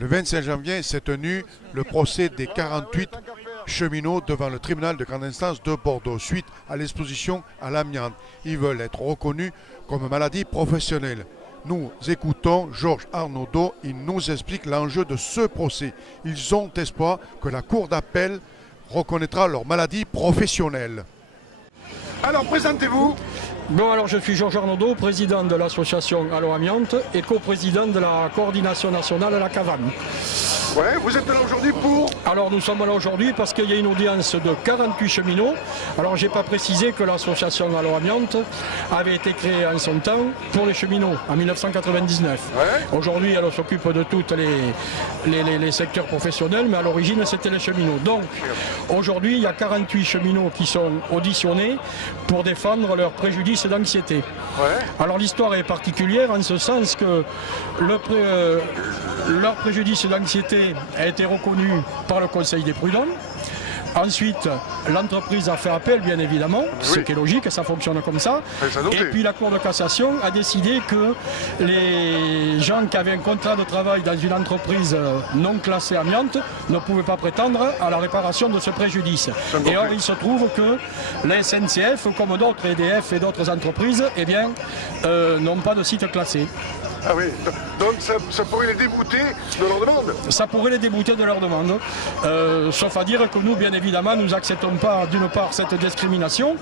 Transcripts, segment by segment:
Le 25 janvier s'est tenu le procès des 48 cheminots devant le tribunal de grande instance de Bordeaux suite à l'exposition à l'amiante. Ils veulent être reconnus comme maladie professionnelle. Nous écoutons Georges Arnaudot, il nous explique l'enjeu de ce procès. Ils ont espoir que la cour d'appel reconnaîtra leur maladie professionnelle. Alors présentez-vous. Bon, alors je suis Georges Arnaudot, président de l'association Allo Amiante et coprésident de la coordination nationale à la Cavane. Ouais, vous êtes là aujourd'hui pour... Alors nous sommes là aujourd'hui parce qu'il y a une audience de 48 cheminots. Alors j'ai pas précisé que l'association Allo Amiante avait été créée en son temps pour les cheminots en 1999. Ouais. Aujourd'hui elle s'occupe de tous les secteurs professionnels, mais à l'origine c'était les cheminots. Donc aujourd'hui il y a 48 cheminots qui sont auditionnés pour défendre leur préjudice d'anxiété. Ouais. Alors l'histoire est particulière en ce sens que leur préjudice d'anxiété a été reconnu par le Conseil des prud'hommes. Ensuite, l'entreprise a fait appel, bien évidemment, ce qui est logique, ça fonctionne comme ça. Et puis la Cour de cassation a décidé que les gens qui avaient un contrat de travail dans une entreprise non classée amiante ne pouvaient pas prétendre à la réparation de ce préjudice. Et or, il se trouve que la SNCF, comme d'autres, EDF et d'autres entreprises, eh bien, n'ont pas de site classé. Ah oui, donc ça pourrait les débouter de leur demande. Ça pourrait les débouter de leur demande. Sauf à dire que nous, bien évidemment, nous n'acceptons pas d'une part cette discrimination,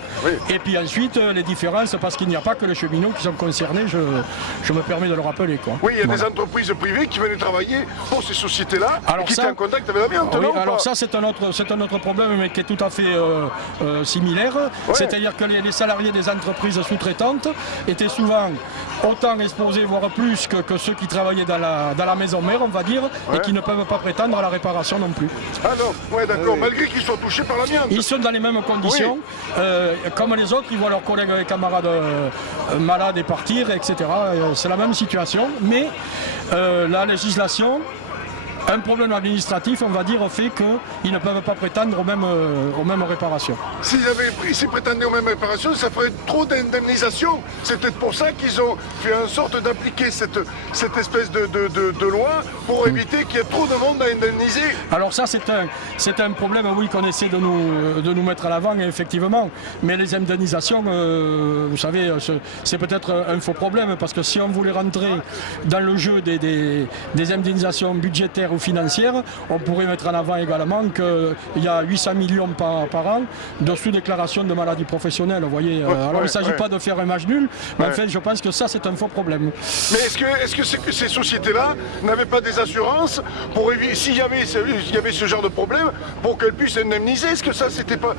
et puis ensuite les différences, parce qu'il n'y a pas que les cheminots qui sont concernés, je me permets de le rappeler, quoi. Oui, il y a des entreprises privées qui venaient travailler pour ces sociétés-là, et qui étaient en contact avec l'amiante. Oui, alors ça c'est un autre problème, mais qui est tout à fait similaire. Ouais. C'est-à-dire que les salariés des entreprises sous-traitantes étaient souvent autant exposés, voire plus, que ceux qui travaillaient dans la maison mère, on va dire, et qui ne peuvent pas prétendre à la réparation non plus. Ah non, ouais, d'accord, malgré qu'ils soient touchés par l'amiante. Ils sont dans les mêmes conditions, comme les autres, ils voient leurs collègues et camarades malades et partir, etc. C'est la même situation, mais la législation, un problème administratif, on va dire, fait qu'ils ne peuvent pas prétendre aux mêmes réparations. S'ils prétendaient aux mêmes réparations, ça ferait trop d'indemnisation. C'est peut-être pour ça qu'ils ont fait en sorte d'appliquer cette espèce de loi pour éviter qu'il y ait trop de monde à indemniser. Alors ça, c'est un problème, oui, qu'on essaie de nous mettre à l'avant, effectivement. Mais les indemnisations, vous savez, c'est peut-être un faux problème, parce que si on voulait rentrer dans le jeu des indemnisations budgétaires financière, on pourrait mettre en avant également qu'il y a 800 millions par an de sous-déclaration de maladies professionnelles. Vous voyez, alors il ne s'agit pas de faire un match nul, mais en fait, je pense que ça, c'est un faux problème. Mais est-ce que ces sociétés-là n'avaient pas des assurances pour éviter, s'il y avait ce genre de problème, pour qu'elles puissent indemniser? Est-ce que ça, c'était pas...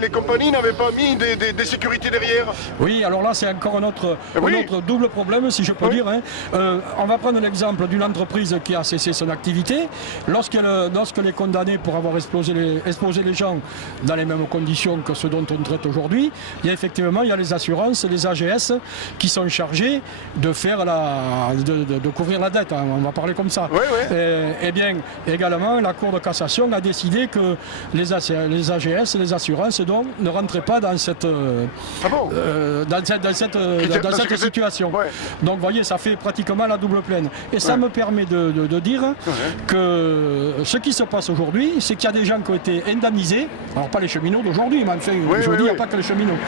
les compagnies n'avaient pas mis des sécurités derrière? Oui, alors là, c'est encore un autre double problème, si je peux dire. Hein. On va prendre l'exemple d'une entreprise qui a cessé son activité. Lorsqu'elle est condamnée pour avoir exposé les gens dans les mêmes conditions que ce dont on traite aujourd'hui, il y a les assurances, les AGS qui sont chargés de faire de couvrir la dette, hein, on va parler comme ça. Et bien également la Cour de cassation a décidé que les AGS et les assurances donc, ne rentraient pas dans cette situation. Donc vous voyez, ça fait pratiquement la double peine. Et ça me permet de dire que ce qui se passe aujourd'hui, c'est qu'il y a des gens qui ont été indemnisés, alors pas les cheminots d'aujourd'hui, mais enfin, je veux dire, il n'y a pas que les cheminots.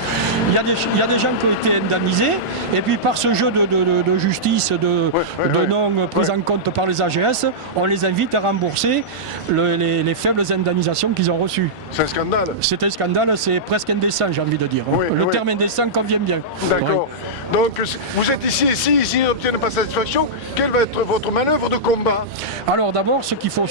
Il y a des gens qui ont été indemnisés, et puis par ce jeu de justice, de non prise en compte par les AGS, on les invite à rembourser les faibles indemnisations qu'ils ont reçues. C'est un scandale. C'est un scandale, c'est presque indécent, j'ai envie de dire. Le terme indécent convient bien. D'accord. Donc, vous êtes ici, s'ils n'obtiennent pas satisfaction, quelle va être votre manœuvre de combat? Alors d'abord, ce qu'il faut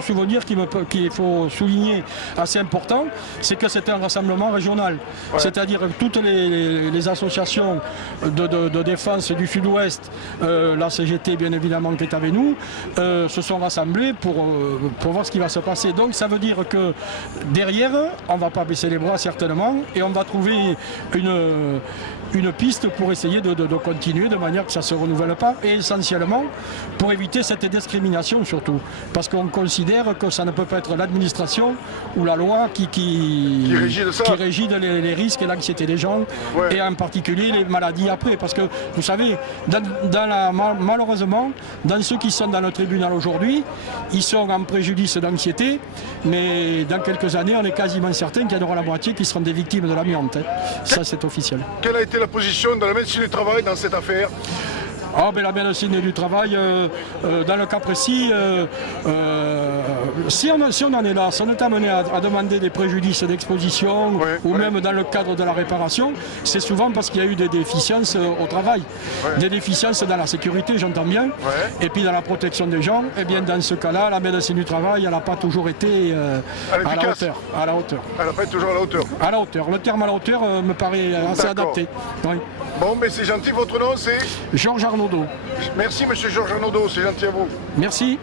souvenir, qu'il faut souligner assez important, c'est que c'est un rassemblement régional. C'est-à-dire que toutes les associations de défense du Sud-Ouest, la CGT bien évidemment qui est avec nous, se sont rassemblées pour voir ce qui va se passer. Donc ça veut dire que derrière, on ne va pas baisser les bras certainement, et on va trouver une piste pour essayer de continuer de manière que ça ne se renouvelle pas, et essentiellement pour éviter cette discrimination surtout. surtout. Parce qu'on considère que ça ne peut pas être l'administration ou la loi qui régit les risques et l'anxiété des gens, et en particulier les maladies après. Parce que vous savez, malheureusement, dans ceux qui sont dans le tribunal aujourd'hui, ils sont en préjudice d'anxiété, mais dans quelques années, on est quasiment certain qu'il y en aura la moitié qui seront des victimes de l'amiante. Ça, c'est officiel. Quelle a été la position de la médecine du travail dans cette affaire? La médecine du travail, dans le cas précis, si on en est là, si on est amené à demander des préjudices d'exposition ou même dans le cadre de la réparation, c'est souvent parce qu'il y a eu des déficiences au travail, des déficiences dans la sécurité, j'entends bien, et puis dans la protection des gens. Et bien dans ce cas-là, la médecine du travail, elle n'a pas toujours été à la hauteur. Elle n'a pas été toujours à la hauteur. À la hauteur. Le terme à la hauteur me paraît assez adapté. Oui. Bon, mais c'est gentil, votre nom c'est Georges Arnaudot. Merci monsieur Georges Arnaudot, c'est gentil à vous. Merci.